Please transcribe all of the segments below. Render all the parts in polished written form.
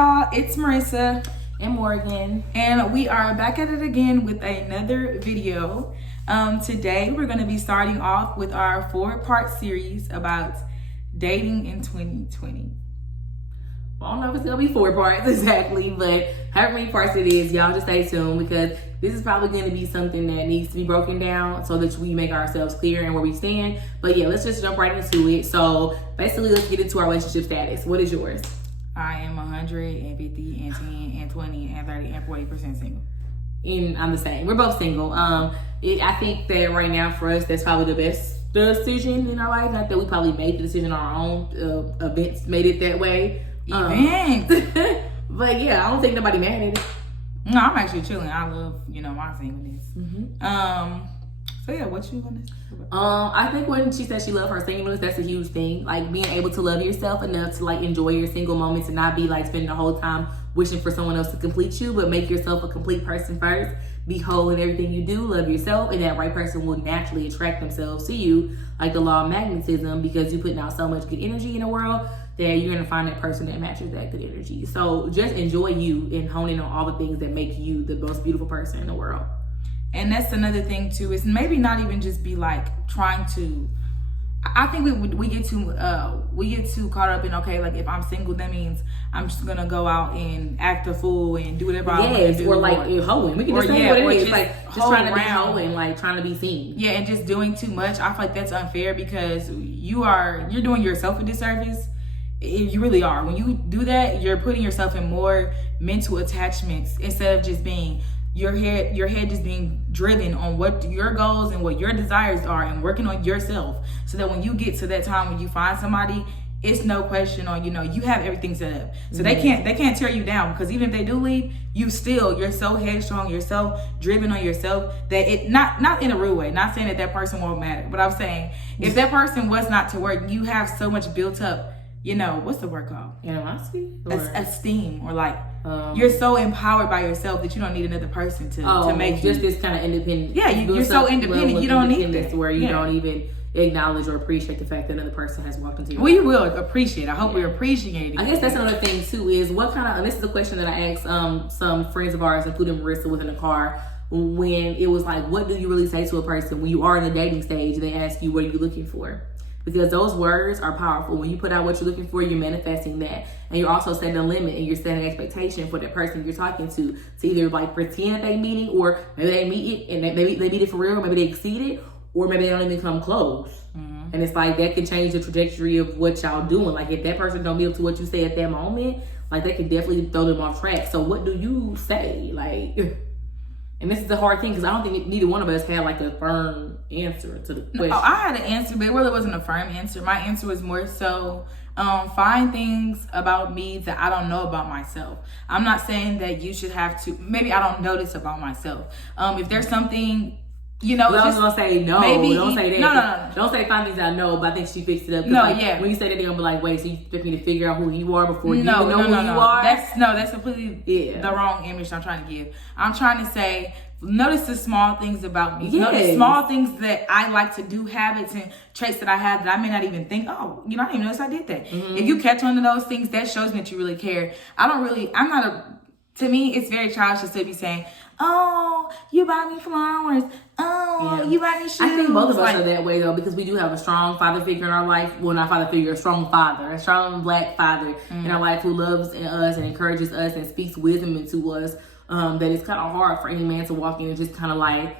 y'all, it's Marissa and Morgan, and we are back at it again with another video. Today we're going to be starting off with our 4-part series about dating in 2020. I don't know if it's gonna be 4 parts exactly, but however many parts it is, y'all just stay tuned because this is probably going to be something that needs to be broken down so that we make ourselves clear and where we stand. But yeah, let's just jump right into it. So basically, let's get into our relationship status. What is yours? I am 100 and 50 and 10 and 20 and 30 and 40% single. And I'm the same. We're both single. I think that right now for us, that's probably the best decision in our life. Not that we probably made the decision on our own. Events made it that way. But yeah, I don't think nobody mad at it. No, I'm actually chilling. I love, my singleness. So yeah, what you gonna say? I think when she said she loved her singleness, that's a huge thing. Like being able to love yourself enough to like enjoy your single moments and not be like spending the whole time wishing for someone else to complete you, but make yourself a complete person first. Be whole in everything you do. Love yourself, and that right person will naturally attract themselves to you, like the law of magnetism, because you're putting out so much good energy in the world that you're gonna find that person that matches that good energy. So just enjoy you and hone in on all the things that make you the most beautiful person in the world. And that's another thing too, is maybe not even just be like trying to, I think we get too caught up in, okay, like if I'm single, that means I'm just gonna go out and act a fool and do whatever I want to do. Or like hoeing. We can just say what it is. Like just trying to be hoeing, like trying to be seen. Yeah, and just doing too much. I feel like that's unfair because you're doing yourself a disservice. You really are. When you do that, you're putting yourself in more mental attachments instead of just being your head just being driven on what your goals and what your desires are and working on yourself, so that when you get to that time when you find somebody, it's no question on, you have everything set up. So they can't tear you down, because even if they do leave, you're so headstrong, you're so driven on yourself that it not in a rude way, not saying that person won't matter, but I'm saying if that person was not to work, you have so much built up, what's the word called? Animosity? Esteem, or like you're so empowered by yourself that you don't need another person to make just this kind of independent. Yeah, you're so independent. You don't need that. Where you don't even acknowledge or appreciate the fact that another person has walked into your life. We will appreciate. I hope we appreciate it. I guess that's another thing too, is what kind of, and this is a question that I asked some friends of ours, including Marissa, within the car, when it was like, what do you really say to a person when you are in the dating stage and they ask you, what are you looking for? Because those words are powerful. When you put out what you're looking for, you're manifesting that. And you're also setting a limit and you're setting an expectation for the person you're talking to either like pretend that they meeting, or maybe they meet it and maybe they meet it for real, or maybe they exceed it, or maybe they don't even come close. And it's like that can change the trajectory of what y'all doing. Like if that person don't be up to what you say at that moment, like that can definitely throw them off track. So what do you say? Like, and this is the hard thing because I don't think neither one of us had like a firm answer to the question. No, I had an answer, but it really wasn't a firm answer. My answer was more so find things about me that I don't know about myself. I'm not saying that you should have to, maybe I don't know this about myself. If there's something, I was gonna say no. Maybe don't say that. No. Don't say find things I know, but I think she fixed it up. No, like, when you say that, they're gonna be like, wait, so you expect me to figure out who you are before you know who you are? That's completely the wrong image I'm trying to give. I'm trying to say, notice the small things about me. Yes. Notice small things that I like to do, habits and traits that I have that I may not even think, I didn't even notice I did that. If you catch on to those things, that shows me that you really care. To me, it's very childish to still be saying, oh, you buy me flowers. Oh, you buy me shoes. I think both of us are that way, though, because we do have a strong father figure in our life. Well, not father figure, a strong Black father in our life who loves us and encourages us and speaks wisdom into us. That it's kind of hard for any man to walk in and just kind of like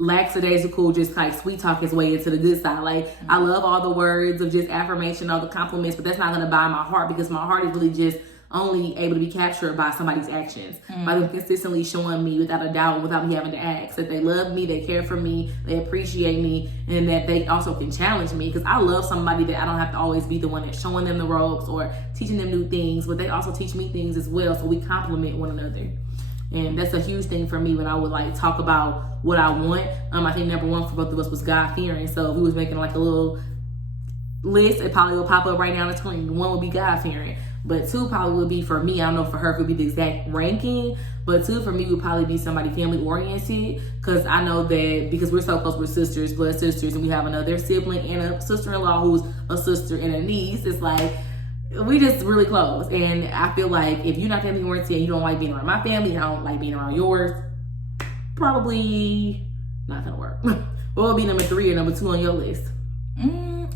lackadaisical, just like sweet talk his way into the good side. Like, I love all the words of just affirmation, all the compliments, but that's not going to buy my heart, because my heart is really just only able to be captured by somebody's actions, by them consistently showing me without a doubt, without me having to ask, that they love me, they care for me, they appreciate me, and that they also can challenge me. Because I love somebody that I don't have to always be the one that's showing them the ropes or teaching them new things, but they also teach me things as well, so we complement one another. And that's a huge thing for me when I would like talk about what I want. I think number one for both of us was God-fearing. So if we was making like a little list, it probably will pop up right now on the screen. One would be God-fearing. But 2 probably would be for me. I don't know for her if it would be the exact ranking, but 2 for me would probably be somebody family oriented, because I know that because we're so close, we're sisters, blood sisters, and we have another sibling and a sister-in-law who's a sister and a niece. It's like we just really close. And I feel like if you're not family oriented and you don't like being around my family and I don't like being around yours, probably not gonna work. What would be number 3 or number 2 on your list?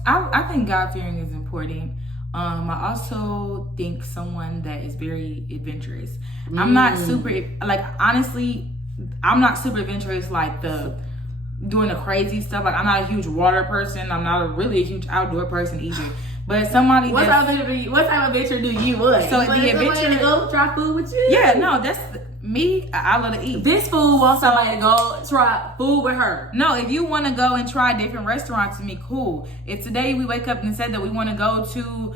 I think God-fearing is important. I also think someone that is very adventurous. I'm not super, like, honestly, I'm not super adventurous, like doing the crazy stuff. Like, I'm not a huge water person. I'm not really a huge outdoor person either. But somebody what type of adventure do you want? So you the adventure to go try food with you? Yeah, no, that's me. I love to eat. This fool wants somebody to go try food with her. No, if you want to go and try different restaurants with me, cool. If today we wake up and said that we want to go to,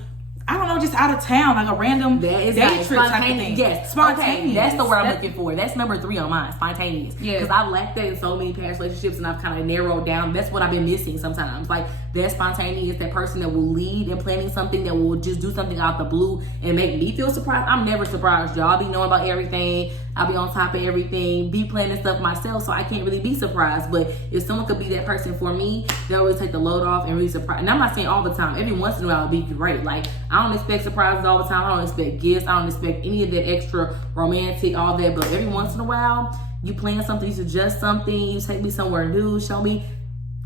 I don't know, just out of town, like a random day trip type of thing. Yes, spontaneous. Okay, that's the word I'm looking for. That's number 3 on mine, spontaneous. Yeah. Because I've lacked that in so many past relationships, and I've kind of narrowed down. That's what I've been missing sometimes. Like, that spontaneous, that person that will lead in planning something, that will just do something out the blue and make me feel surprised. I'm never surprised, y'all. I'll be knowing about everything. I'll be on top of everything, be planning stuff myself, so I can't really be surprised. But if someone could be that person for me, they'll really take the load off and really surprise. And I'm not saying all the time. Every once in a while, it'll be great. Like, I don't expect surprises all the time. I don't expect gifts. I don't expect any of that extra romantic, all that. But every once in a while, you plan something, you suggest something, you take me somewhere new, show me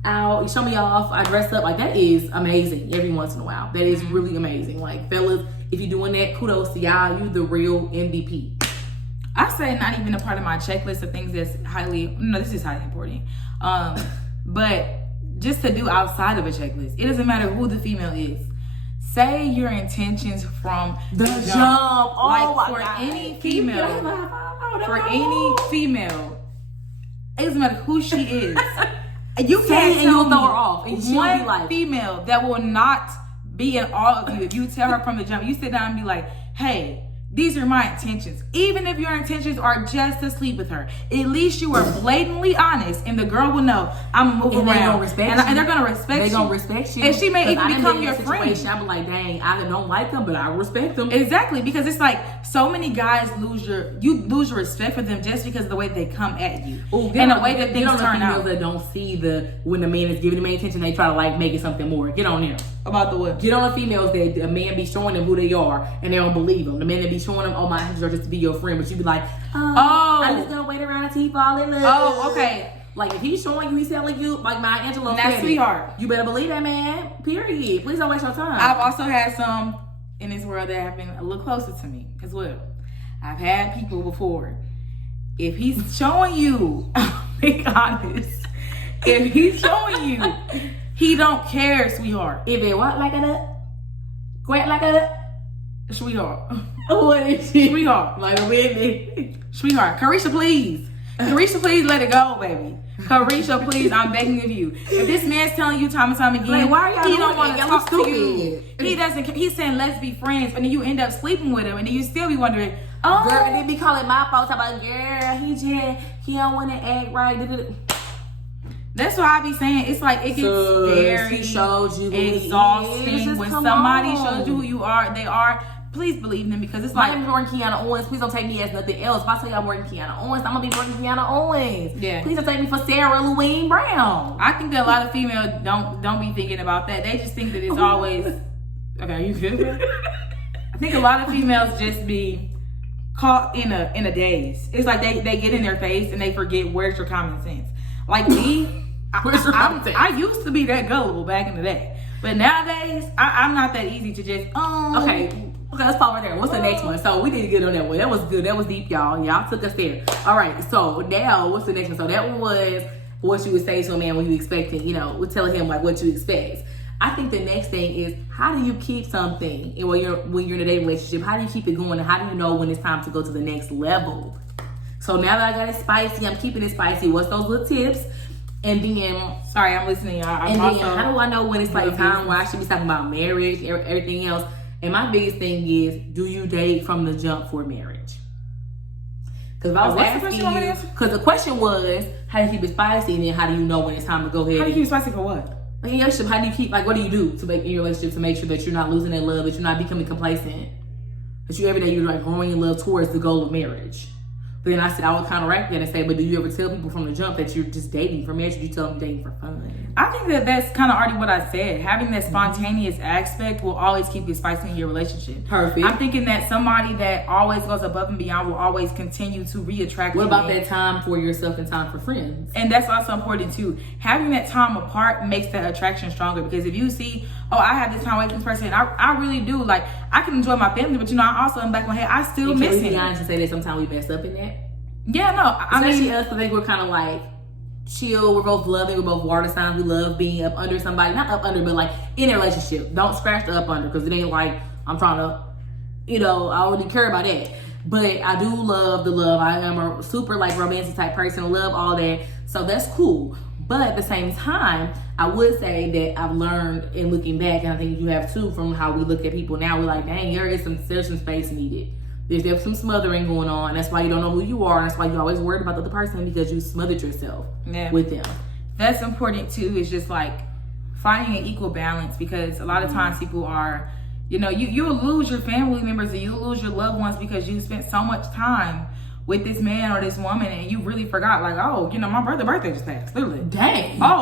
out, you show me off, I dress up. Like, that is amazing every once in a while. That is really amazing. Like, fellas, if you're doing that, kudos to y'all. You the real MVP. I say not even a part of my checklist of things that's this is highly important. But just to do outside of a checklist. It doesn't matter who the female is. Say your intentions from the jump. Like, for any female, it doesn't matter who she is. You can't tell me throw her off, and one be like, female that will not be in awe of you if you tell her from the jump. You sit down and be like, hey, these are my intentions. Even if your intentions are just to sleep with her, at least you are blatantly honest, and the girl will know I'm moving around. And they're gonna respect you. They're gonna respect you. And she may even become your friend. I'm like, dang, I don't like them, but I respect them. Exactly, because it's like so many guys lose your respect for them just because of the way they come at you. And the way that things turn out. That don't see when the man is giving them attention, they try to like make it something more. Get on there. About the what? Get on the females that a man be showing them who they are and they don't believe them. The man that be showing them, oh, my intentions are just to be your friend, but you be like, I'm just gonna wait around until he fall in love. Oh, okay. Like, if he's showing you, he's telling you, like my Angelo, that's sweetheart. You better believe that man. Period. Please don't waste your time. I've also had some in this world that have been a little closer to me as well. I've had people before. If he's showing you, be honest. If he's showing you, he don't care, sweetheart. If it walk like a nut, quack like a nut, sweetheart. What is she? Sweetheart. Like a baby. Sweetheart. Carisha, please. Carisha, please let it go, baby. Carisha, please, I'm begging of you. If this man's telling you time and time again, like, why are y'all he don't want to talk to you. Stupid. He doesn't. He's saying let's be friends, and then you end up sleeping with him, and then you still be wondering, oh, girl, and they be calling my folks about, girl, he don't want to act right. That's why I be saying it's like it gets very exhausting when somebody shows you who you are. They are. Please believe them, because it's like, I'm more than Kiana Owens. Please don't take me as nothing else. If I tell you I'm more than Kiana Owens, I'm gonna be more than Kiana Owens. Yeah. Please don't take me for Sarah Louise Brown. I think that a lot of females don't be thinking about that. They just think that it's always okay. Are you good? I think a lot of females just be caught in a daze. It's like they get in their face and they forget where's your common sense. Like me, I used to be that gullible back in the day, but nowadays I'm not that easy to just Okay, let's pause right there. What's the next one? So we need to get on that one. That was good. That was deep, y'all. Y'all took us there. All right. So now, what's the next one? So that one was what you would say to a man when you expecting, we're telling him like what you expect. I think the next thing is, how do you keep something when you're in a dating relationship? How do you keep it going? And how do you know when it's time to go to the next level? So now that I got it spicy, I'm keeping it spicy. What's those little tips? And then, sorry, I'm listening, y'all. Then how do I know when it's like time where I should be talking about marriage, everything else? And my biggest thing is, do you date from the jump for marriage? Because if I was asking you, because the question was, how do you keep it spicy? And then how do you know when it's time to go ahead? How do you keep it spicy for what? Like in your relationship, how do you keep, like, what do you do to make in your relationship to make sure that you're not losing that love, that you're not becoming complacent, that you every day you're like growing in love towards the goal of marriage? But then I said I would counteract that and say, but do you ever tell people from the jump that you're just dating for marriage, or do you tell them dating for fun? I think that that's kind of already what I said. Having that spontaneous aspect will always keep you spicy in your relationship. Perfect. I'm thinking that somebody that always goes above and beyond will always continue to reattract you. What about that time for yourself and time for friends? And that's also important too. Having that time apart makes that attraction stronger, because if you see, oh, I have this time away from this person, I really do. Like, I can enjoy my family, but you know, I also in the back of my head, I still miss him. Can we be honest and say that sometimes we mess up in that? Yeah, no. Especially us, I think we're kind of like chill. We're both loving. We're both water signs. We love being up under somebody. Not up under, but like in a relationship. Don't scratch the up under, because it ain't like I'm trying to, I don't really care about that. But I do love the love. I am a super like romantic type person. I love all that. So that's cool. But at the same time, I would say that I've learned in looking back, and I think you have too, from how we look at people now, we're like, dang, there's some space needed. There's definitely some smothering going on. That's why you don't know who you are. And that's why you're always worried about the other person, because you smothered yourself with them. That's important too. It's just like finding an equal balance, because a lot of times people are, you'll lose your family members, or you'll lose your loved ones because you spent so much time with this man or this woman, and you really forgot, like, oh, my brother's birthday just passed, literally. Dang. My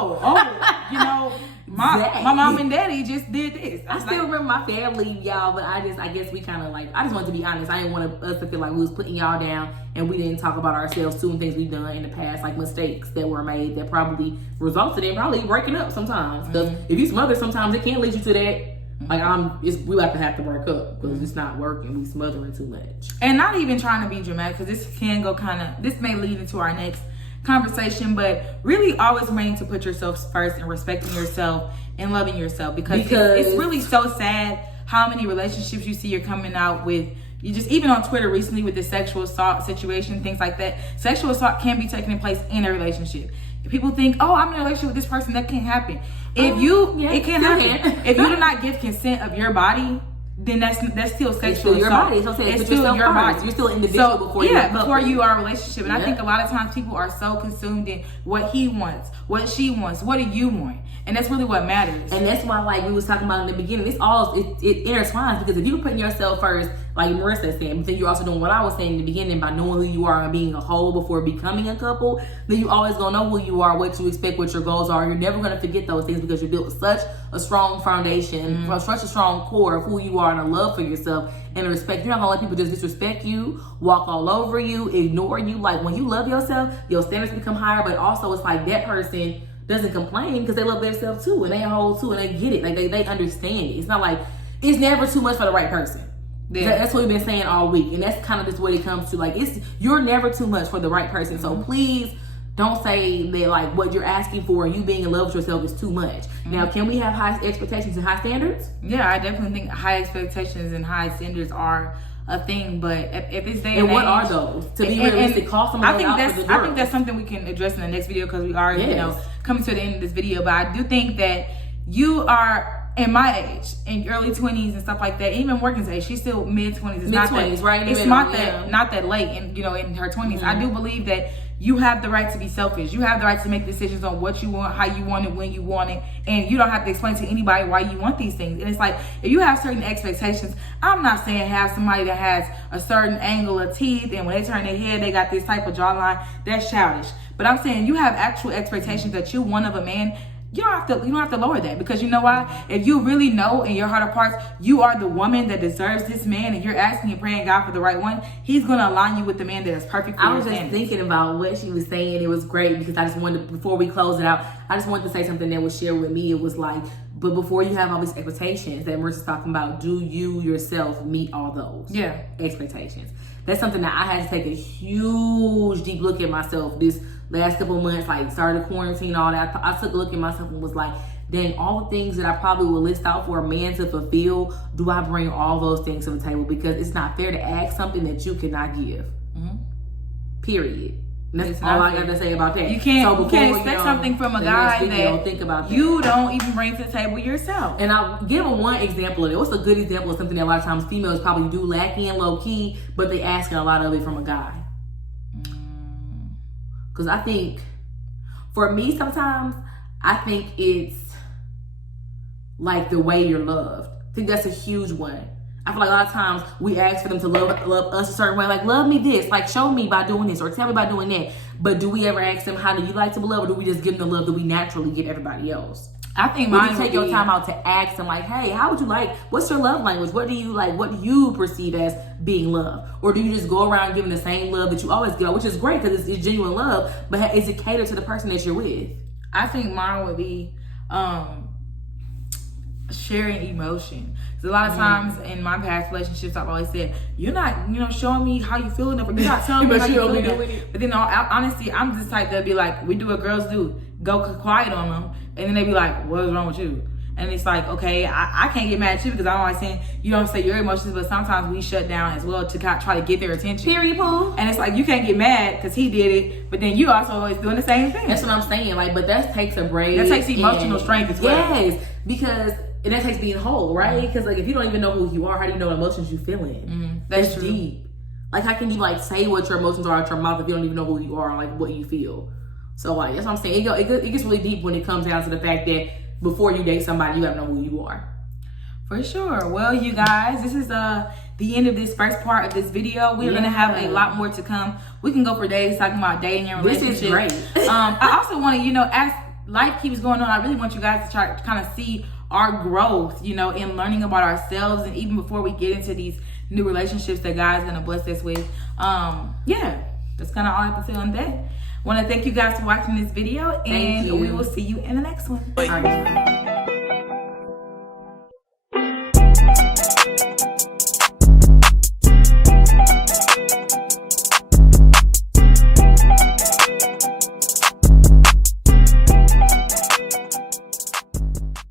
mom and daddy just did this. I still remember my family, y'all, but I guess we kind of like, I just wanted to be honest. I didn't want us to feel like we was putting y'all down and we didn't talk about ourselves too, and things we've done in the past, like mistakes that were made that probably resulted in probably breaking up sometimes. Because if you smother, sometimes it can lead you to that. Like, we have to work up because it's not working. We smothering too much. And not even trying to be dramatic, because this can go this may lead into our next conversation, but really always remaining to put yourself first and respecting yourself and loving yourself, because it's really so sad how many relationships you see you're coming out with. You just, even on Twitter recently with the sexual assault situation, things like that. Sexual assault can be taking place in a relationship. People think, oh, I'm in a relationship with this person, that can't happen. It can't happen. If you do not give consent of your body, then that's still sexual assault. Your body. It's still your body. You're still an individual before you are a relationship. And I think a lot of times people are so consumed in what he wants, what she wants, what do you want? And that's really what matters. And that's why, like we was talking about in the beginning, it intertwines, because if you're putting yourself first, like Marissa said, but then you're also doing what I was saying in the beginning by knowing who you are and being a whole before becoming a couple, then you always gonna know who you are, what you expect, what your goals are. You're never gonna forget those things, because you built such a strong foundation, such a strong core of who you are, and a love for yourself and a respect. You're not gonna let people just disrespect you, walk all over you, ignore you. Like, when you love yourself, your standards become higher, but also it's like that person doesn't complain because they love themselves too, and they whole too, and they get it. Like, they understand it. It's not like, it's never too much for the right person. Yeah. That's what we've been saying all week, and that's kind of just what it comes to. Like, you're never too much for the right person. So please don't say that like what you're asking for and you being in love with yourself is too much. Now, can we have high expectations and high standards? Yeah, I definitely think high expectations and high standards are a thing, but if it's day and what age, are those? To be realistic, call somebody out for the girl. I think that's something we can address in the next video, because we are coming to the end of this video. But I do think that you are in my age, in early 20s and stuff like that, even working age, she's still mid-20s. It's not that, right? It's not that late, and in her 20s. I do believe that you have the right to be selfish. You have the right to make decisions on what you want, how you want it, when you want it, and you don't have to explain to anybody why you want these things. And it's like, if you have certain expectations, I'm not saying have somebody that has a certain angle of teeth, and when they turn their head, they got this type of jawline. That's childish. But I'm saying you have actual expectations that you want of a man. You don't have to lower that, because you know why? If you really know in your heart of hearts you are the woman that deserves this man, and you're asking and praying God for the right one, he's gonna align you with the man that is perfect for you. I was just thinking about what she was saying. It was great, because I just wanted to, before we close it out, I just wanted to say something that was shared with me. It was like, but before you have all these expectations that Marissa's talking about, do you yourself meet all those expectations? That's something that I had to take a huge deep look at myself this last couple of months, like started quarantine, all that. I took a look at myself and was like, dang, all the things that I probably would list out for a man to fulfill, do I bring all those things to the table? Because it's not fair to ask something that you cannot give. Period. And that's all I got to say about that. You can't expect something from a guy that think about you don't even bring to the table yourself. And I'll give him one example of it. What's a good example of something that a lot of times females probably do lack in low key, but they asking a lot of it from a guy? Because I think, for me sometimes, I think it's like the way you're loved. I think that's a huge one. I feel like a lot of times we ask for them to love us a certain way, like love me this, like show me by doing this, or tell me by doing that. But do we ever ask them, how do you like to be loved, or do we just give them the love that we naturally give everybody else? I think Would mine you take would your be- time out to ask them, like, hey, how would you like, what's your love language? What do you like? What do you perceive as being love? Or do you just go around giving the same love that you always give, which is great because it's genuine love, but is it catered to the person that you're with? I think mine would be sharing emotion. So a lot of times in my past relationships, I've always said, you're not, showing me how you feel enough, or you're not telling me But how you you only feel doing enough. it. But then honestly, I'm just type that be like, we do what girls do, go quiet on them, and then they be like, what is wrong with you? And it's like, okay, I can't get mad at you because I'm always saying you don't say your emotions, but sometimes we shut down as well to try to get their attention. Period, Pooh. And it's like, you can't get mad because he did it, but then you also always doing the same thing. That's what I'm saying. Like, but that takes a break. That takes emotional strength as well. Yes, because and that takes being whole, right? Because like if you don't even know who you are, how do you know what emotions you feeling? That's That's true. deep. Like, how can you like say what your emotions are out your mouth if you don't even know who you are, like what you feel? So like that's what I'm saying. It gets really deep when it comes down to the fact that before you date somebody, you gotta know who you are. For sure. Well, you guys, this is the end of this first part of this video. We're gonna have a lot more to come. We can go for days talking about dating and relationships. This is great. I also want to, as life keeps going on, I really want you guys to try to kind of see our growth, in learning about ourselves, and even before we get into these new relationships that God's gonna bless us with. Yeah, that's kind of all I have to say on that. Want to thank you guys for watching this video, and we will see you in the next one. All right.